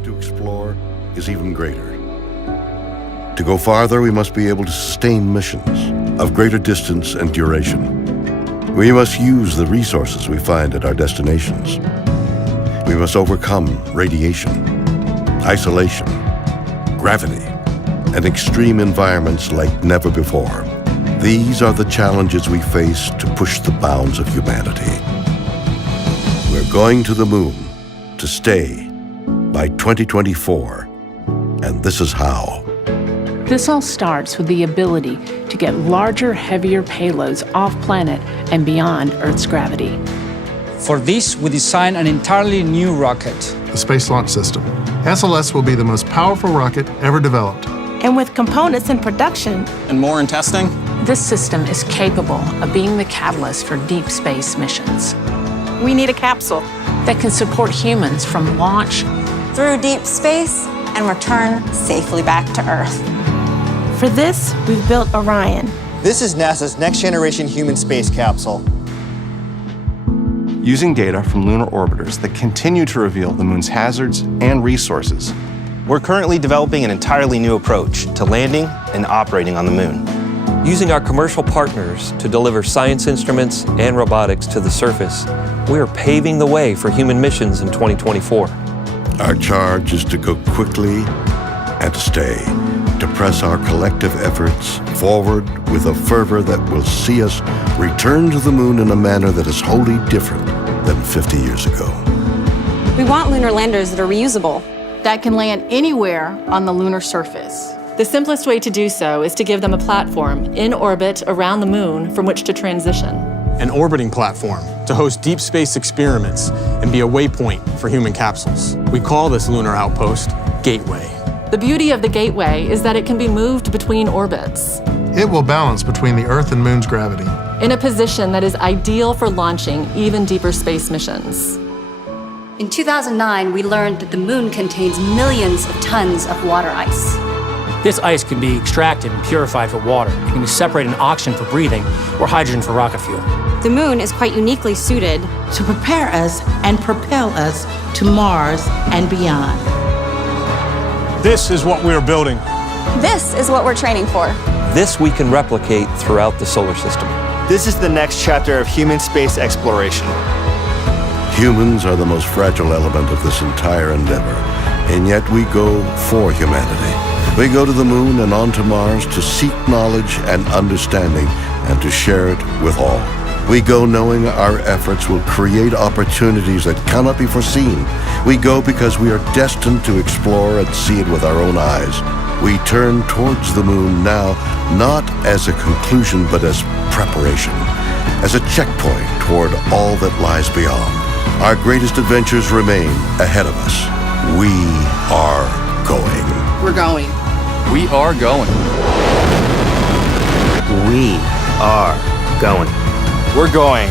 going to explore is even greater. To go farther, we must be able to sustain missions of greater distance and duration. We must use the resources we find at our destinations. We must overcome radiation, isolation, gravity, and extreme environments like never before. These are the challenges we face to push the bounds of humanity. We're going to the moon to stay by 2024, and this is how. This all starts with the ability to get larger, heavier payloads off-planet and beyond Earth's gravity. For this, we designed an entirely new rocket. The Space Launch System. SLS will be the most powerful rocket ever developed. And with components in production and more in testing, this system is capable of being the catalyst for deep space missions. We need a capsule that can support humans from launch through deep space and return safely back to Earth. For this, we've built Orion. This is NASA's next-generation human space capsule. Using data from lunar orbiters that continue to reveal the moon's hazards and resources, we're currently developing an entirely new approach to landing and operating on the moon. Using our commercial partners to deliver science instruments and robotics to the surface, we are paving the way for human missions in 2024. Our charge is to go quickly and to stay, to press our collective efforts forward with a fervor that will see us return to the moon in a manner that is wholly different than 50 years ago. We want lunar landers that are reusable, that can land anywhere on the lunar surface. The simplest way to do so is to give them a platform in orbit around the moon from which to transition. An orbiting platform to host deep space experiments and be a waypoint for human capsules. We call this lunar outpost Gateway. The beauty of the Gateway is that it can be moved between orbits. It will balance between the Earth and Moon's gravity, in a position that is ideal for launching even deeper space missions. In 2009, we learned that the moon contains millions of tons of water ice. This ice can be extracted and purified for water. It can be separated in oxygen for breathing or hydrogen for rocket fuel. The moon is quite uniquely suited to prepare us and propel us to Mars and beyond. This is what we are building. This is what we're training for. This we can replicate throughout the solar system. This is the next chapter of human space exploration. Humans are the most fragile element of this entire endeavor, and yet we go for humanity. We go to the moon and on to Mars to seek knowledge and understanding and to share it with all. We go knowing our efforts will create opportunities that cannot be foreseen. We go because we are destined to explore and see it with our own eyes. We turn towards the moon now, not as a conclusion, but as preparation, as a checkpoint toward all that lies beyond. Our greatest adventures remain ahead of us. We are going. We're going. We are going. We are going. We're going.